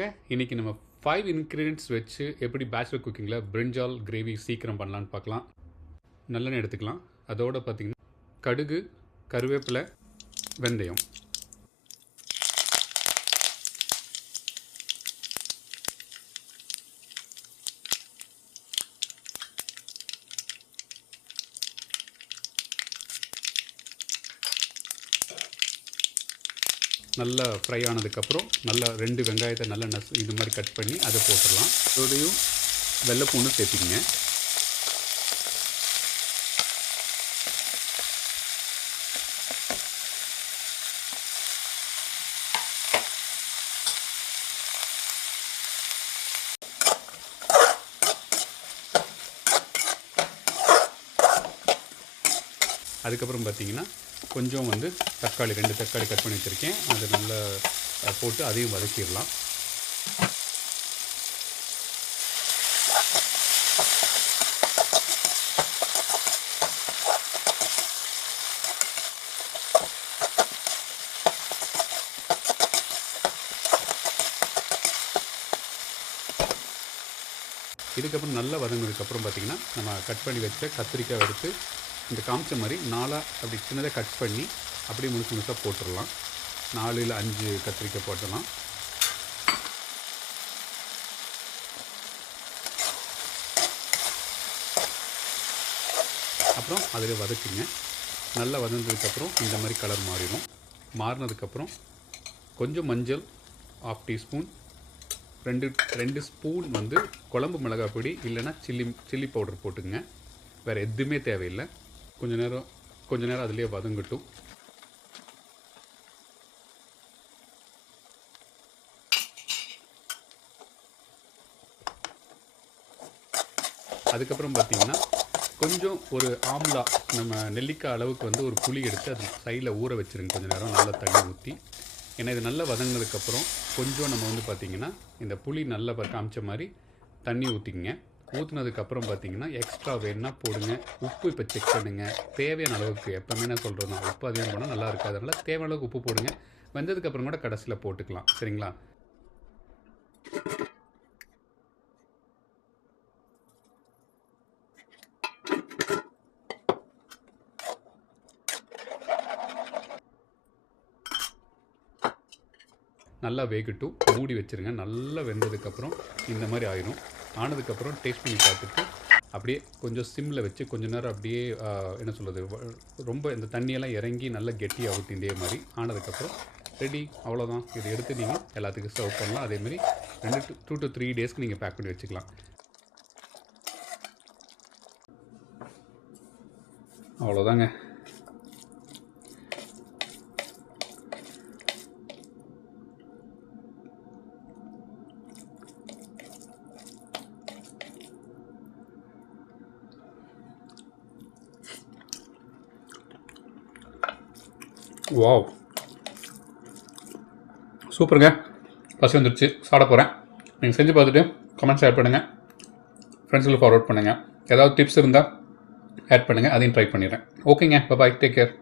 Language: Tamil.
வாங்க இன்றைக்கி நம்ம 5 இன்க்ரீடியன்ட்ஸ் வச்சு எப்படி பேச்சுலர் குக்கிங்கில் பிரிஞ்சால் கிரேவி சீக்கிரம் பண்ணலான்னு பார்க்கலாம். நல்லெண்ணெய் எடுத்துக்கலாம். அதோடு பார்த்திங்கன்னா கடுகு, கருவேப்பிலை, வெந்தயம். நல்லா ஃப்ரை ஆனதுக்கப்புறம் நல்லா 2 வெங்காயத்தை நல்லா இது மாதிரி கட் பண்ணி அதை போட்டுடலாம். அதோடையும் வெள்ளைப்பூண்டு சேர்த்திக்கிங்க. அதுக்கப்புறம் பார்த்திங்கன்னா கொஞ்சம் தக்காளி 2 தக்காளி கட் பண்ணி வச்சுருக்கேன். அதை நல்லா போட்டு அதையும் வதக்கிடலாம். இதுக்கப்புறம் நல்லா வதங்கினதுக்கப்புறம் பார்த்திங்கன்னா நம்ம கட் பண்ணி வச்ச கத்திரிக்காய் எடுத்து இந்த காமிச்ச மாதிரி 4 அப்படி சின்னதாக கட் பண்ணி அப்படியே முழுசாக போட்டுடலாம். 4 இல்லை 5 கத்திரிக்காய் போட்டுடலாம். அப்புறம் அதில் வதக்குங்க. நல்லா வதந்ததுக்கப்புறம் இந்த மாதிரி கலர் மாறிடும். மாறினதுக்கப்புறம் கொஞ்சம் மஞ்சள் 1/2 டீஸ்பூன், 2 ஸ்பூன் குழம்பு மிளகாய் பொடி இல்லைன்னா சில்லி பவுடர் போட்டுங்க. வேறு எதுவுமே தேவையில்லை. கொஞ்ச நேரம் அதிலே வதங்கட்டும். அதுக்கப்புறம் பார்த்திங்கன்னா கொஞ்சம் ஒரு ஆம்லா நம்ம நெல்லிக்காய் அளவுக்கு ஒரு புளி எடுத்து அது சைடில் ஊற வச்சுருங்க. கொஞ்சம் நேரம் நல்லா தண்ணி ஊற்றி. ஏன்னா இது நல்லா வதங்கினதுக்கப்புறம் கொஞ்சம் நம்ம பார்த்திங்கன்னா இந்த புளி நல்லா காமிச்ச மாதிரி தண்ணி ஊற்றிக்கிங்க. ஊற்றுனதுக்கப்புறம் பார்த்திங்கன்னா எக்ஸ்ட்ரா வேணுன்னா போடுங்க. உப்பு இப்போ செக் பண்ணுங்கள். தேவையான அளவுக்கு எப்போவுமே நான் சொல்கிறேன் தான், உப்பு அதிகம் பண்ணால் நல்லா இருக்காது. அதனால் தேவையான அளவுக்கு உப்பு போடுங்க. வெந்ததுக்கப்புறம் கூட கடைசியில் போட்டுக்கலாம். சரிங்களா? நல்லா வேகட்டும். மூடி வச்சுருங்க. நல்லா வெந்ததுக்கப்புறம் இந்த மாதிரி ஆனதுக்கப்புறம் டேஸ்ட் பண்ணி பார்த்துட்டு அப்படியே கொஞ்சம் சிம்மில் வச்சு கொஞ்சம் நேரம் அப்படியே என்ன சொல்கிறது, ரொம்ப இந்த தண்ணியெல்லாம் இறங்கி நல்லா கெட்டியாகட்டும். இதே மாதிரி ஆனதுக்கப்புறம் ரெடி. அவ்வளோதான். இதை எடுத்து நீங்கள் எல்லாத்துக்கும் சர்வ் பண்ணலாம். அதேமாதிரி 2 to 3 டேஸ்க்கு நீங்கள் பேக் பண்ணி வச்சுக்கலாம். அவ்வளோதாங்க. வாவ், சூப்பருங்க. பசி வந்துடுச்சு, சாப்பிட போகிறேன். நீங்கள் செஞ்சு பார்த்துட்டு கமெண்ட் ஷேர் பண்ணுங்கள், ஃப்ரெண்ட்ஸுக்கு ஃபார்வர்ட் பண்ணுங்கள். ஏதாவது டிப்ஸ் இருந்தால் ஆட் பண்ணுங்கள், அதையும் ட்ரை பண்ணிடுறேன். ஓகேங்க, பாய், டேக் கேர்.